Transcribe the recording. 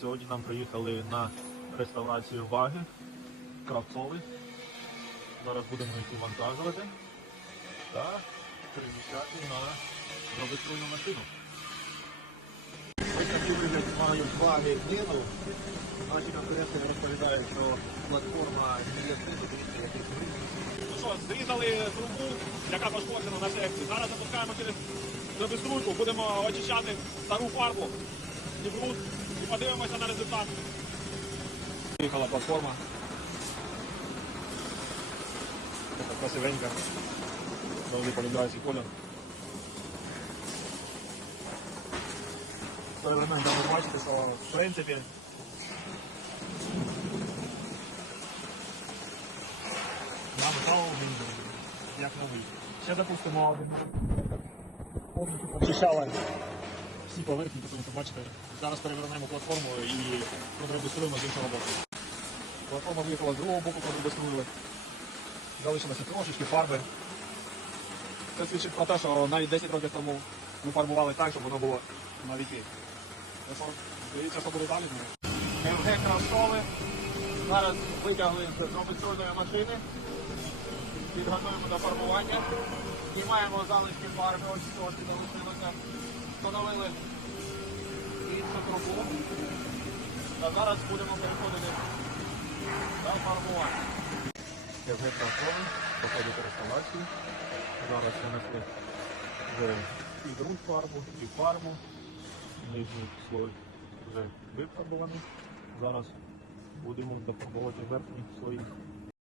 Сьогодні нам приїхали на реставрацію ваги кравцовий. Зараз будемо їх вантажувати та переміщати на дробитруйну машину. Ось такий вигляд мають ваги клину. Наші конкуренти розповідають, що платформа є клину, дивіться, який Ну що, зрізали трубу, яка пошкоджена на секції. Зараз запускаємо через дробиструйку, будемо очищати стару фарбу і бруд подивимося на результат. Приїхала платформа. Така красивенька. Завжди полюбляю цей колір. Той елемент, де ви бачите, що в принципі на метал він як новий. Ще запустимо один. Очищали всі поверхні, тому що бачите, зараз перевернемо платформу і продробіструємо з іншого боку. Платформа виїхала з другого боку, продробіструємо. Залишилося трошечки фарби. Це свідчить про те, що навіть 10 років тому ми фарбували так, щоб воно було на віки. Ну Дивіться, що буде далі. МГ Красови. Зараз витягли з дробіструйної машини. Підготуємо до фарбування. Знімаємо залишки фарби, ось трошки залишилося. Встановили іншу трубу. Та зараз будемо переходити до фарбування. Євген Красовий, проходить реставрацію. Зараз винесли вже і ґрунт фарбу, і фарбу. Нижній слой вже вифарбований. Зараз будемо дофарбувати верхній слой